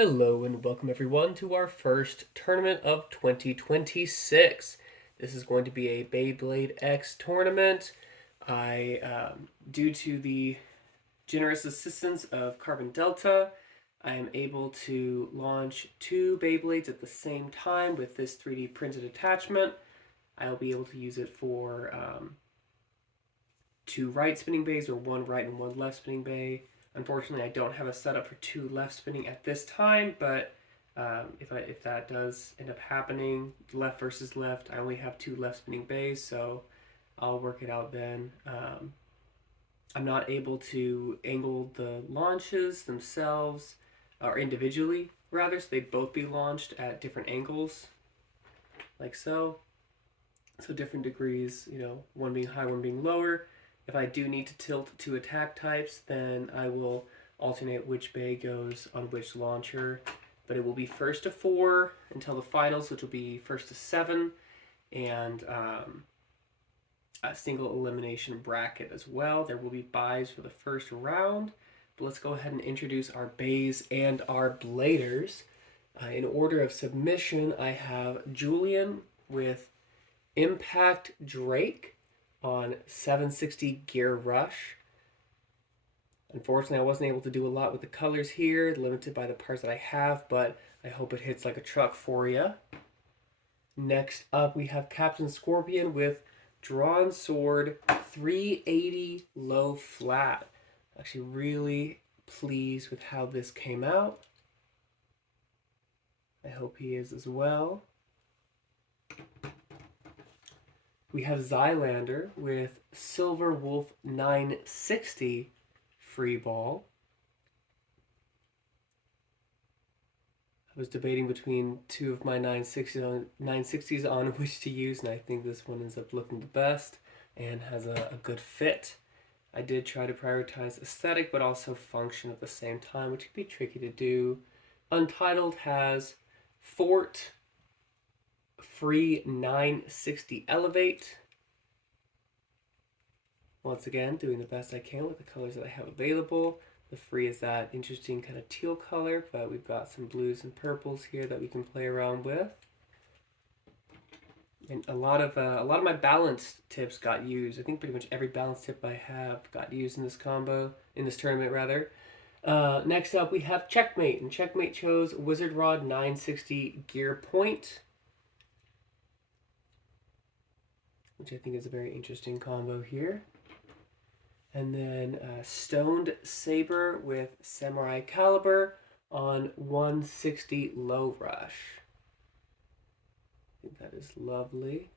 Hello and welcome everyone to our first tournament of 2026. This is going to be a Beyblade X tournament. Due to the generous assistance of Carbon Delta, I am able to launch two Beyblades at the same time with this 3D printed attachment. I'll be able to use it for two right spinning bays or one right and one left spinning bay. Unfortunately, I don't have a setup for two left spinning at this time, but if that does end up happening, left versus left, I only have two left spinning bays, so I'll work it out then. I'm not able to angle the launches themselves, or individually, rather, so they'd both be launched at different angles, like so. So different degrees, one being high, one being lower. If I do need to tilt two attack types, then I will alternate which bay goes on which launcher. But it will be first to 4 until the finals, which will be first to 7, and a single elimination bracket as well. There will be buys for the first round. But let's go ahead and introduce our bays and our bladers. In order of submission, I have Julian with Impact Drake on 760 Gear Rush. Unfortunately, I wasn't able to do a lot with the colors here, limited by the parts that I have, but I hope it hits like a truck for you. Next up, we have Captain Scorpion with Drawn Sword 380 Low Flat. Actually, really pleased with how this came out. I hope he is as well. We have Zylander with Silver Wolf 960 Free Ball. I was debating between two of my 960s on which to use, and I think this one ends up looking the best and has a good fit. I did try to prioritize aesthetic but also function at the same time, which can be tricky to do. Untitled has Fort Free 960 Elevate. Once again, doing the best I can with the colors that I have available. The free is that interesting kind of teal color, but we've got some blues and purples here that we can play around with. And a lot of my balance tips got used. I think pretty much every balance tip I have got used in this tournament rather. Next up, we have Checkmate, and Checkmate chose Wizard Rod 960 Gear Point, which I think is a very interesting combo here. And then Stoned Saber with Samurai Caliber on 160 Low Rush. I think that is lovely.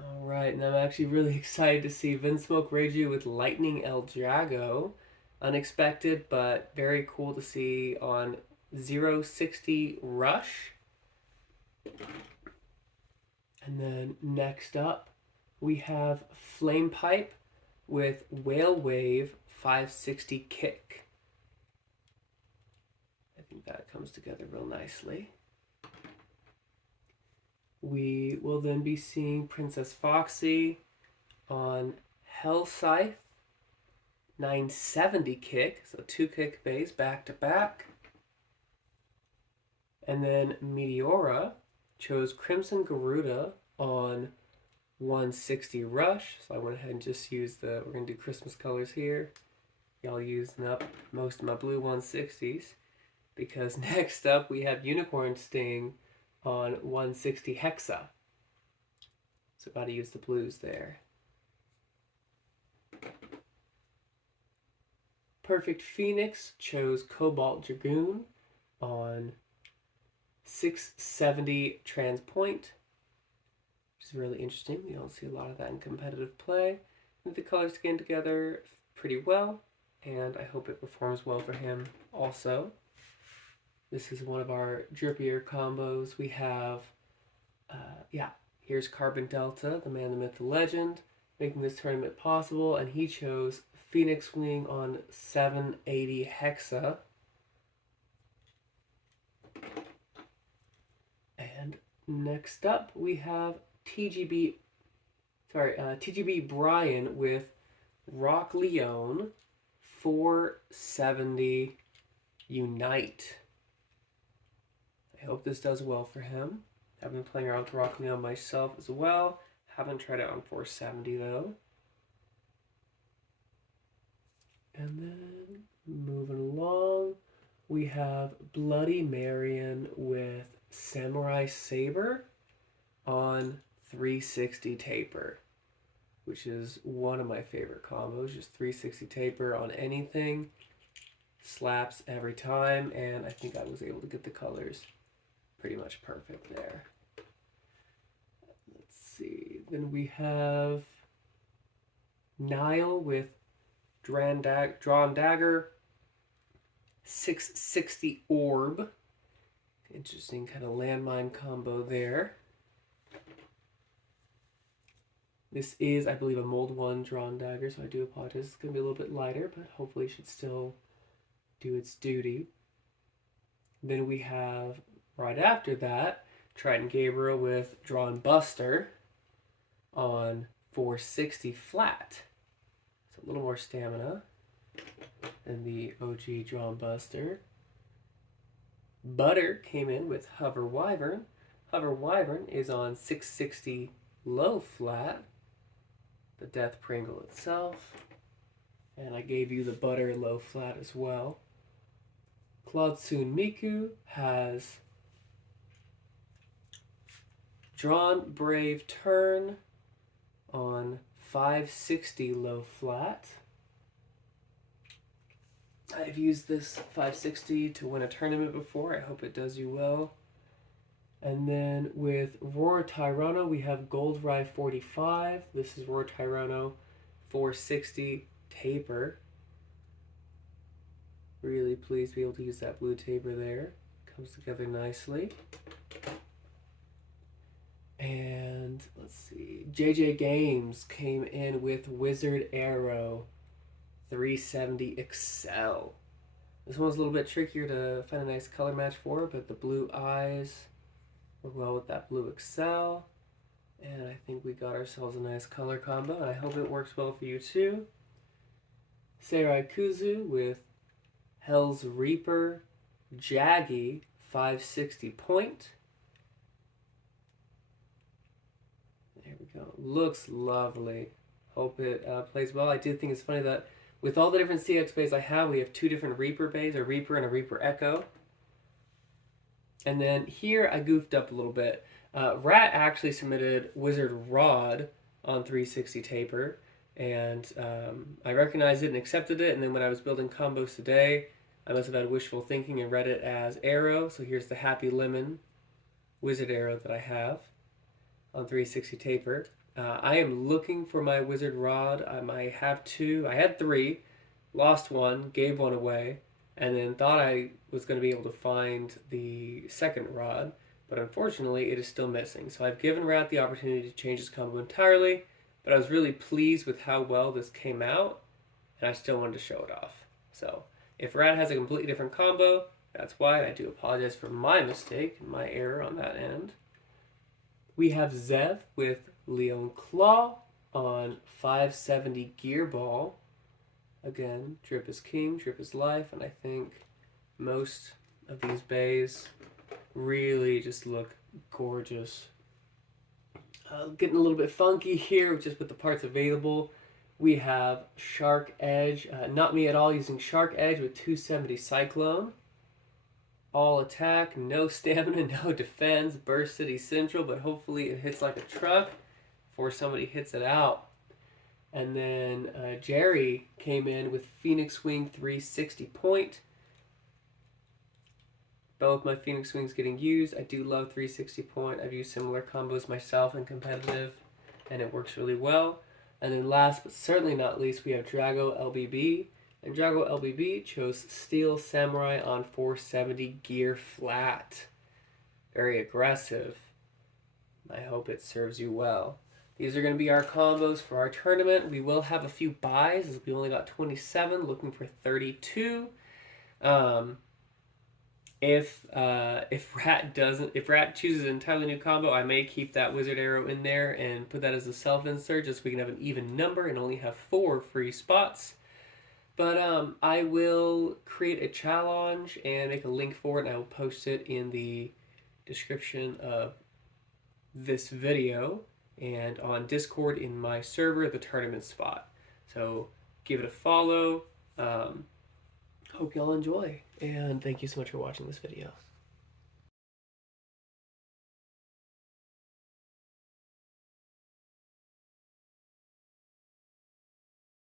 Alright, and I'm actually really excited to see Vinsmoke Reiju with Lightning El Drago. Unexpected, but very cool to see on 060 Rush. And then next up, we have Flame Pipe with Whale Wave 560 Kick. I think that comes together real nicely. We will then be seeing Princess Foxy on Hell Scythe 970 Kick, so 2 kick bays back to back. And then Meteora chose Crimson Garuda on 160 Rush, so I went ahead and just used we're going to do Christmas colors here. Y'all using up most of my blue 160s, because next up we have Unicorn Sting on 160 Hexa. So got to use the blues there. Perfect Phoenix chose Cobalt Dragoon on 670 Transpoint, which is really interesting. We don't see a lot of that in competitive play. I think the colors came together pretty well, and I hope it performs well for him also. This is one of our drippier combos. We have, here's Carbon Delta, the man, the myth, the legend, making this tournament possible, and he chose Phoenix Wing on 780 Hexa. And next up, we have TGB Brian with Rock Leone 470 Unite. I hope this does well for him. I've been playing around with Rock Leon myself as well. Haven't tried it on 470 though. And then moving along, we have Bloody Marion with Samurai Saber on 360 taper, which is one of my favorite combos. Just 360 taper on anything. Slaps every time, and I think I was able to get the colors pretty much perfect there. Let's see. Then we have Nile with Drawn Dagger, 660 Orb. Interesting kind of landmine combo there. This is, I believe, a Mold 1 Drawn Dagger, so I do apologize. It's going to be a little bit lighter, but hopefully it should still do its duty. Then we have, right after that, Trident Gabriel with Drawn Buster on 460 flat. So a little more stamina than the OG Drawn Buster. Butter came in with Hover Wyvern. Hover Wyvern is on 660 low flat. The Death Pringle itself. And I gave you the Butter low flat as well. Claude-Sun Miku has Drawn Brave Turn on 560 low flat. I've used this 560 to win a tournament before. I hope it does you well. And then with Roar Tyranno, we have Gold Rye 45. This is Roar Tyranno 460 taper. Really pleased to be able to use that blue taper there. Comes together nicely. And let's see. JJ Games came in with Wizard Arrow 370 Excel. This one's a little bit trickier to find a nice color match for, but the blue eyes work well with that blue Excel. And I think we got ourselves a nice color combo, and I hope it works well for you too. Seirai Kuzu with Hell's Reaper Jaggy 560 point. There we go. Looks lovely. Hope it plays well. I do think it's funny that with all the different CX bays I have, we have two different Reaper bays, a Reaper and a Reaper Echo. And then here I goofed up a little bit. Rat actually submitted Wizard Rod on 360 taper, and I recognized it and accepted it. And then when I was building combos today, I must have had wishful thinking and read it as Arrow. So here's the Happy Lemon Wizard Arrow that I have on 360 taper. I am looking for my Wizard Rod. I have two. I had three, lost one, gave one away, and then thought I was going to be able to find the second rod, but unfortunately it is still missing. So I've given Rat the opportunity to change his combo entirely, but I was really pleased with how well this came out, and I still wanted to show it off. So if Rat has a completely different combo, that's why. I do apologize for my mistake and my error on that end. We have Zev with Leon Claw on 570 Gear Ball. Again, drip is king, drip is life, and I think most of these bays really just look gorgeous. Getting a little bit funky here, just with the parts available. We have Shark Edge, not me at all, using Shark Edge with 270 Cyclone. All attack, no stamina, no defense, Burst City Central, but hopefully it hits like a truck before somebody hits it out. And then Jerry came in with Phoenix Wing 360 point. Both my Phoenix Wings getting used. I do love 360 point. I've used similar combos myself in competitive, and it works really well. And then last but certainly not least, we have Drago LBB. And Drago LBB chose Steel Samurai on 470 Gear Flat. Very aggressive. I hope it serves you well. These are going to be our combos for our tournament. We will have a few buys, as we only got 27, looking for 32. If Rat chooses an entirely new combo, I may keep that Wizard Arrow in there and put that as a self-insert, just so we can have an even number and only have 4 free spots. But I will create a challenge and make a link for it, and I will post it in the description of this video and on Discord in my server, the tournament spot. So give it a follow. Hope y'all enjoy, and thank you so much for watching this video.